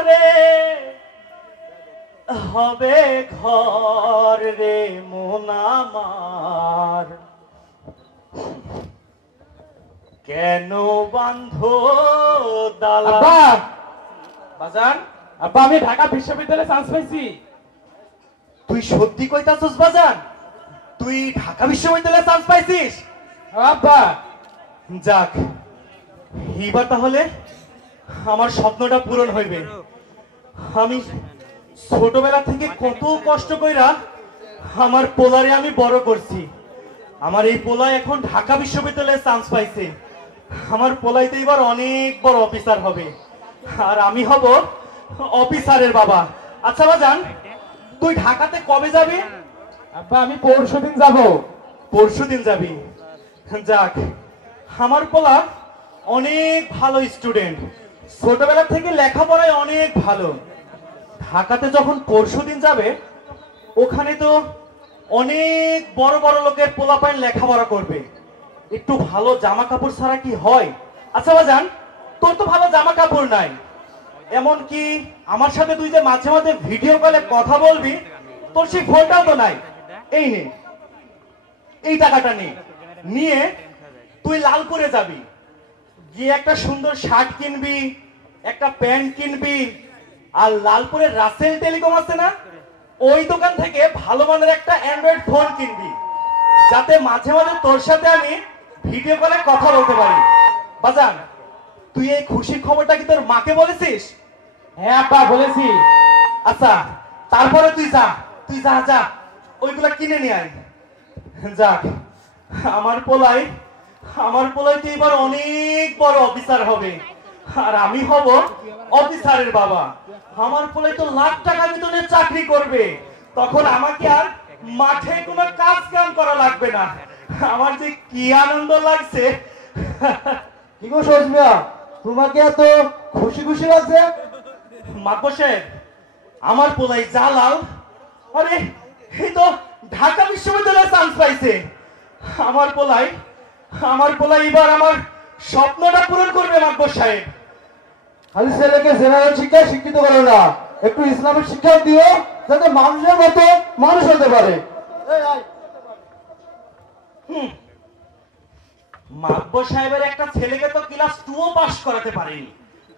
পরে হবে ঘর রে মন আমার, কেন বান্ধো দালান? বাজান, আব্বা আমি ঢাকা বিশ্ববিদ্যালয়ে চান্স পাইছি। তুই সত্যি কইতাছস বাজান? তুই ঢাকা বিশ্ববিদ্যালয়ে চান্স পাইছিস? আব্বা যাক, এইবার তাহলে আমার স্বপ্নটা পূরণ হইবে। আমি ছোটবেলা থেকে কত কষ্ট কইরা আমার পোলারে আমি বড় করছি। আমার এই পোলা এখন ঢাকা বিশ্ববিদ্যালয়ে চান্স পাইছে। আমার পোলাইতে এবার অনেক বড় অফিসার হবে, আর আমি হব অফিসারের বাবা। আচ্ছা বাজান, তুই ঢাকাতে কবে যাবি? আব্বা আমি পরশুদিন যাব। পরশুদিন যাবি? যাক, আমার পোলা অনেক ভালো স্টুডেন্ট, ছোটবেলা থেকে লেখাপড়ায় অনেক ভালো। ঢাকাতে যখন পরশুদিন যাবে, ওখানে তো অনেক বড় বড় লোকের পোলাপাইন লেখাপড়া করবে। একটু ভালো জামা কাপড় ছাড়া কি হয়? আচ্ছা বাজান, তোর তো ভালো জামা কাপড় নাই, এমন কি আমার সাথে তুই যে মাঝে মাঝে ভিডিও কলে কথা বলবি, তোর সেই ফোনটাও তো নাই। এই নে, এই টাকাটা নে, নিয়ে তুই লালপুরে যাবি, গিয়ে একটা সুন্দর শার্ট কিনবি, একটা প্যান্ট কিনবি, আর লালপুরের রাসেল টেলিকম আছে না, ওই দোকান থেকে ভালো মানের একটা অ্যান্ড্রয়েড ফোন কিনবি, যাতে মাঝে মাঝে তোর সাথে আমি ভিডিও কলে কথা বলতে পারি। বাজান, তুই এই খুশির খবরটা কি তোর মাকে বলেছিস? হ্যাঁ আব্বা বলেছি। আচ্ছা, তারপরে তুই যা, তুই যা যা ওইগুলা কিনে নিয়ে আয়। যাক, আমার পোলাই তো এবার অনেক বড় অফিসার হবে, আর আমি হব অফিসারের বাবা। আমার পোলাই তো লাখ টাকা বেতনে চাকরি করবে, তখন আমাকে আর মাঠে কোনো কাজ কাম করা লাগবে না। আমার যে কি আনন্দ লাগছে! কি গো সজমিয়া, তোমাকে এত খুশি খুশি লাগছে? মাতবর সাহেব, আমার পোলাই জালাল, আরে এই তো ঢাকা বিশ্ববিদ্যালয়ে চান্স পাইছে। আমার পোলাই এবার আমার স্বপ্নটা পূরণ করবে মাতবর সাহেব। খালি ছেলেকে জেনারেল শিক্ষায় শিক্ষিত করো না, একটু ইসলামিক শিক্ষা দিও, যাতে মানুষের মতো মানুষ হতে পারে। মাতবর সাহেবের একটা ছেলেকে তো ক্লাস 2 পাস করাতে পারেনি,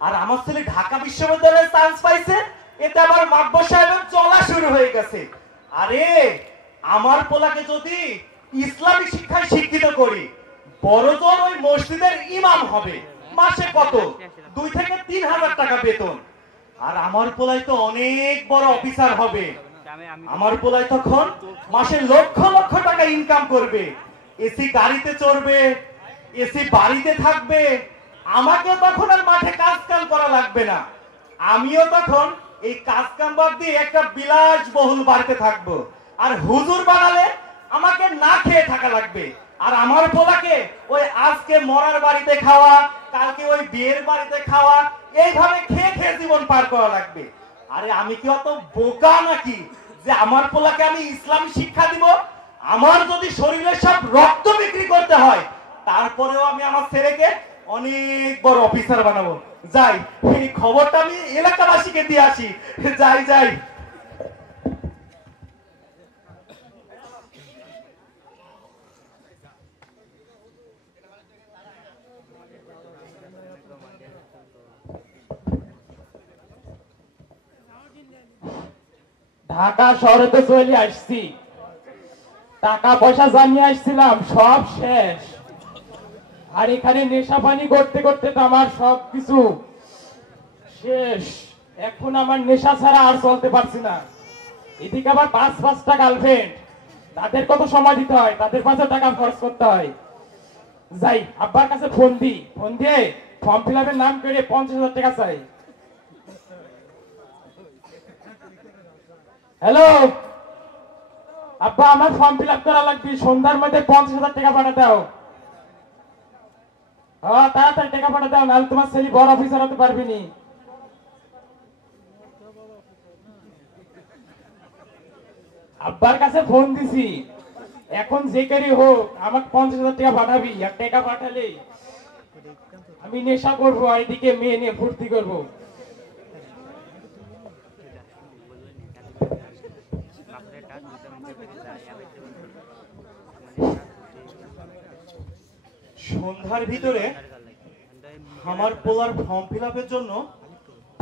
আর আমার ছেলে ঢাকা বিশ্ববিদ্যালয়ে চান্স পাইছে, এতে আমার মাতবর সাহেবের চলা শুরু হয়ে গেছে। আরে আমার পোলাকে যদি ইসলামিক শিক্ষায় শিক্ষিত করি, বড়জোর ওই মসজিদের ইমাম হবে, মাসে কত 2 থেকে 3,000 টাকা বেতন। আর আমার পোলাই তো অনেক বড় অফিসার হবে। আমার পোলাই তখন মাসে লক্ষ লক্ষ টাকা ইনকাম করবে, এসি গাড়িতে চড়বে, এসি বাড়িতে থাকবে। আমাকে তখন আর মাঠে কাজ কাম করা লাগবে না, আমিও তখন এই কাজ কাম বাদ দিয়ে একটা বিলাসবহুল বাড়িতে থাকবো। আর হুজুর বানালে আমাকে না খেয়ে থাকা লাগবে, আর আমার পোলাকে ওই আজকে মরার বাড়িতে খাওয়া, কালকে ওই বিয়ের বাড়িতে খাওয়া, এইভাবে খেয়ে খেয়ে জীবন পার করা লাগবে। আরে আমি কি অত বোকা নাকি যে আমার পোলাকে আমি ইসলাম শিক্ষা দিব? আমার যদি শরীরের সব রক্ত বিক্রি করতে হয়, তারপরেও আমি আমার ছেলেকে অনেক বড় অফিসার বানাবো। যাই, এই খবরটা আমি এলাকাবাসীকে দিয়ে আসি। যাই যাই। ঢাকা শহরে তো চলে আসছি, টাকা পয়সা জানিয়ে আসছিলাম, সব শেষ। আর এখানে নেশা পানি করতে করতে তো আমার সব কিছু শেষ। এখন আমার নেশা ছাড়া আর চলতে পারছি না। এদিকে আবার 5-5টা গার্লফ্রেন্ড, তাদের কত সময় দিতে হয়, তাদের পাশে টাকা খরচ করতে হয়। যাই, আব্বার কাছে ফোন দিয়ে ফর্ম ফিল আপের নাম করে 50,000 টাকা চাই। হ্যালো আব্বা, আমার ফর্ম ফিল আপ করা লাগবে, সন্ধ্যার মধ্যে 50,000 টাকা পাঠা দাও। হ্যাঁ তাড়াতাড়ি টাকা পাঠা দাও, নাহলে তোমার ছেলে বড় অফিসার হতে পারবি নি। আব্বার কাছে ফোন দিছি, এখন যে করি হোক আমাকে 50,000 টাকা পাঠাবি। আর টাকা পাঠালে আমি নেশা করবো, আর এদিকে মেয়ে নিয়ে ফুর্তি করবো। সন্ধ্যার ভিতরে আমার পোলার ফর্ম ফিল আপের জন্য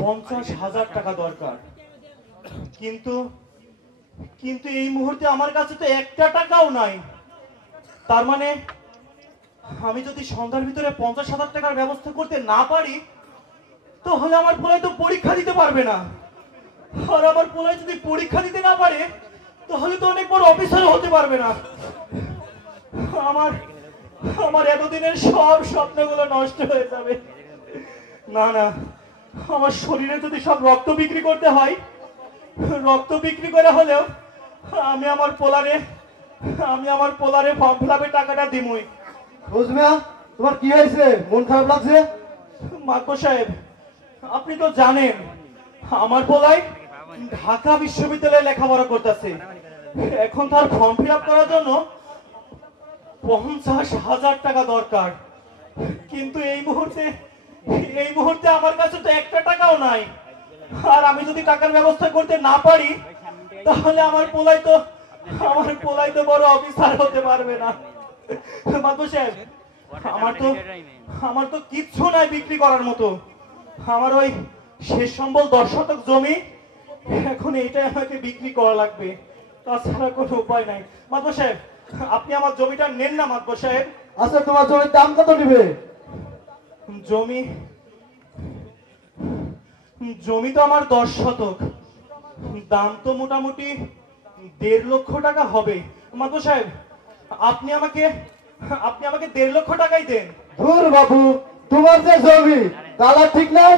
50,000 টাকা দরকার, কিন্তু কিন্তু এই মুহূর্তে আমার কাছে তো একটা টাকাও নাই। তার মানে আমি যদি সন্ধ্যার ভিতরে 50,000 টাকার ব্যবস্থা করতে না পারি, তাহলে আমার পোলাই তো পরীক্ষা দিতে পারবে না। আর আমার পোলাই যদি পরীক্ষা দিতে না পারে, তাহলে তো অনেক বড় অফিসার হতে পারবে না। আমার আমার এতদিনের সব স্বপ্নগুলো নষ্ট হয়ে যাবে। না না, আমার শরীরে যদি সব রক্ত বিক্রি করতে হয়, রক্ত বিক্রি করে হলেও আমি আমার পোলারে ফর্ম ফিল আপের টাকাটা দিমই। রোজমিয়া, তোমার কি হয়েছে? মন খারাপ লাগছে? মাকো সাহেব, আপনি তো জানেন আমার পোলাই ঢাকা বিশ্ববিদ্যালয়ে লেখাপড়া করতেছে। এখন তার ফর্ম ফিল আপ করার জন্য 50,000 টাকা দরকার, কিন্তু এই মুহূর্তে আমার কাছে তো একটা টাকাও নাই। আর আমি যদি টাকার ব্যবস্থা করতে না পারি, তাহলে আমার পোলাই তো বড় অফিসার হতে পারবে না। মাকো সাহেব, আমার তো কিচ্ছু নাই বিক্রি করার মতো। আমার ওই শেষ সম্বল 10 শতক জমি, এখন এইটাই আমাকে বিক্রি করা লাগবে, তাছাড়া কোনো উপায় নাই। মাতবর সাহেব, আপনি আমার জমিটা নেন না মাতবর সাহেব। আচ্ছা, তোমার জমির দাম কত নিবে? জমি তো আমার 10 শতক, দাম তো মোটামুটি 1.5 লক্ষ টাকা হবে। মাতবর সাহেব, আপনি আমাকে 1.5 লক্ষ টাকাই দেন। ধুর বাবু, তোমার যে জমি কালার ঠিক নাই,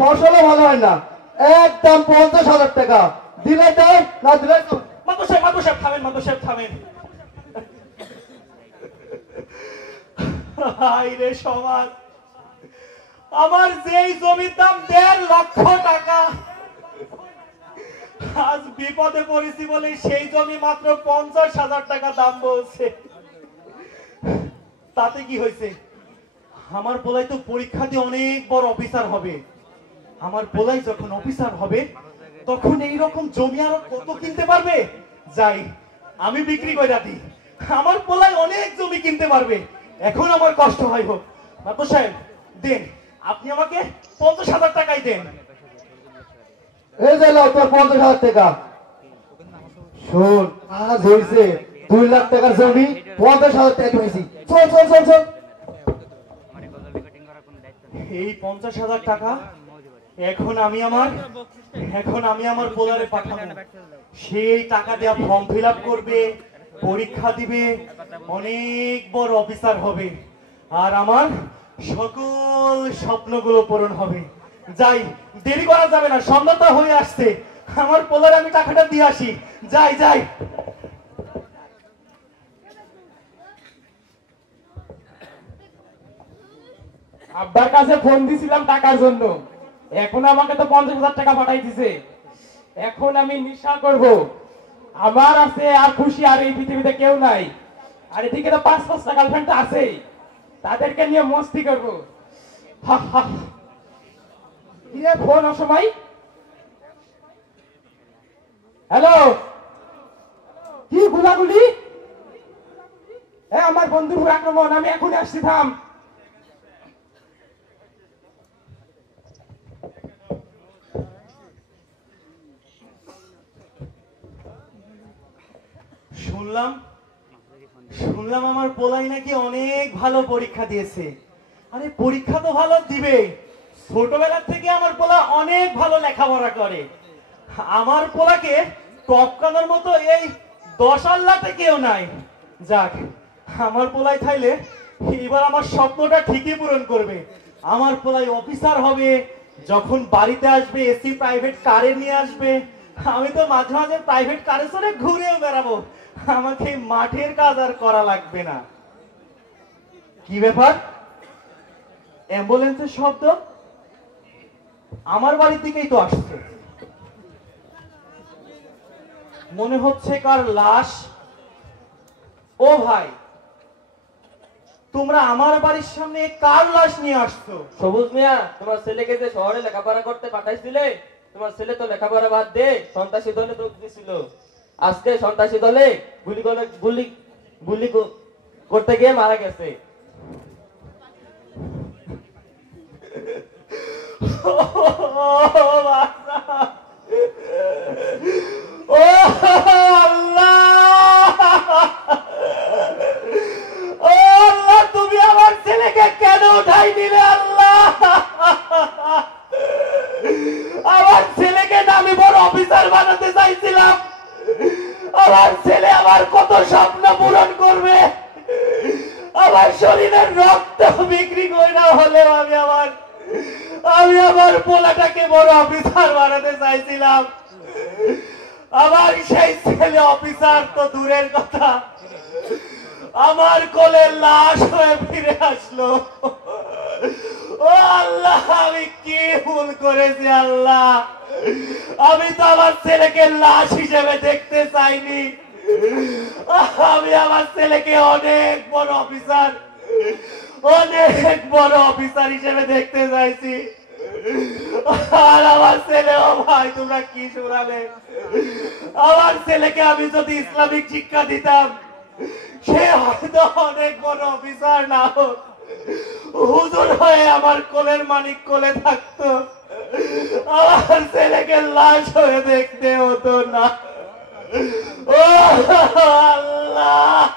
ফসলও ভালো হয় না, একদম 50,000 টাকা দিলে দেয়, না দিলে মাতবর সাহেব থামেন। হায় রে সমাজ, আমার যেই জমির দাম 1.5 লক্ষ টাকা, আজ বিপদে পড়েছি বলে সেই জমি মাত্র 50,000 টাকা দাম বলছে। তাতে কি হয়েছে? আমার পোলাই তো পরীক্ষা দিয়ে অনেক বড় অফিসার হবে। আমার পোলাই যখন অফিসার হবে, তখন এইরকম জমি আরো কত কিনতে পারবে। যাই, আমি বিক্রি করে দিই, আমার পোলাই অনেক জমি কিনতে পারবে। এখন আমার কষ্ট হয় হোক। মাতবর সাহেব, দেন, আপনি আমাকে 50,000 টাকাই দেন। এই যে লাও তোর 50,000 টাকা। শোন, আজ হয়েছে 2 লাখ টাকার জমি 50,000 টাকা হয়েছি। চল। এই 50,000 টাকা এখন আমি আমার পোলারে পাঠাবো। সেই টাকা দিয়ে ফর্ম ফিল আপ করবে, পরীক্ষা দিবে, অনেক বড় অফিসার হবে, আর আমার সকল স্বপ্নগুলো পূরণ হবে। যাই, দেরি করা যাবে না, সন্ধ্যাটা হয়ে আসছে। আমার পোলারে আমি টাকাটা দিয়ে আসি। যাই। আব্বার কাছে ফোন দিছিলাম টাকার জন্য, এখন আমাকে তো 50,000 টাকা পাঠাই দিছে। এখন আমি নেশা করব, আমার আছে আর খুশি আর এই পৃথিবীতে কেউ নাই। আর এদিকে তো 5-5টা গার্লফ্রেন্ড আছেই, তাদেরকে নিয়ে মস্তি করব। ফোন অসময়। হ্যালো, কি গুলাগুলি? আমার বন্ধুর উপর আক্রমণ, আমি এখন আসছি, থাম। শুনলাম আমার পোলাই নাকি অনেক ভালো পরীক্ষা দিয়েছে। আরে পরীক্ষা তো ভালো দিবে, ছোটবেলা থেকে আমার পোলা অনেক ভালো লেখাপড়া করে। আমার পোলাকে টপকানোর মতো এই 10 আল্লাতে কেউ নাই। যাক, আমার পোলাই থাইলে এবার আমার স্বপ্নটা ঠিকই পূরণ করবে। আমার পোলাই অফিসার হবে, যখন বাড়িতে আসবে এসি প্রাইভেট কারে নিয়ে আসবে। আমি তো মাঝে মাঝে প্রাইভেট কারে চড়ে ঘুরেও বেড়াবো, আমাকে মাঠের কাজ আর করা লাগবে না। কি ব্যাপার? অ্যাম্বুলেন্সের শব্দ আমার বাড়ির দিকেই তো আসছে, মনে হচ্ছে কার লাশ। ও ভাই, তোমরা আমার বাড়ির সামনে কার লাশ নিয়ে আসছো? সবুজ মিয়া, তোমার ছেলেকে যে শহরে লেখাপড়া করতে পাঠাইছিলে, তোমার ছেলে তো লেখাপড়া বাদ দিয়ে সন্ত্রাসী দলে যোগ দিছিল। আজকে সন্ত্রাসী দলে গুলি করতে গিয়ে মারা গেছে। ও আল্লাহ, ও আল্লাহ, তুমি আমার ছেলেকে কেন উঠাই দিলে আল্লাহ? আমার ছেলেকে না আমি বড় অফিসার বানাতে চাইছিলাম। আমার ছেলে আমার কত স্বপ্ন পূরণ করবে। আমার শরীরের রক্ত বিক্রি করে না হলেও আমি আমার পোলাটাকে বড় অফিসার বানাতে চাইছিলাম। আমার সেই ছেলে অফিসার তো দূরের কথা, আমার কোলে লাশ হয়ে ফিরে আসলো। ও আল্লাহ, আমি কি ভুল করেছি আল্লাহ? আমি তো আমার ছেলেকে লাশ হিসেবে দেখতে চাইনি। আমি আমার ছেলেকে অনেক বড় অফিসার হিসেবে দেখতে চাইছি। আর আমার ছেলে, ও ভাই তোমরা কি শোনালে? আমার ছেলেকে আমি যদি ইসলামিক শিক্ষা দিতাম, সে হয়তো অনেক বড় অফিসার না হোক, হুজুর হয়ে আমার কোলের মানিক কোলে থাকতো। আমার ছেলেকে লাশ হয়ে দেখতে হতো না। ও আল্লাহ,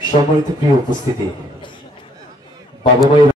সম্মানিত প্রিয় উপস্থিতি, বাবা ভাই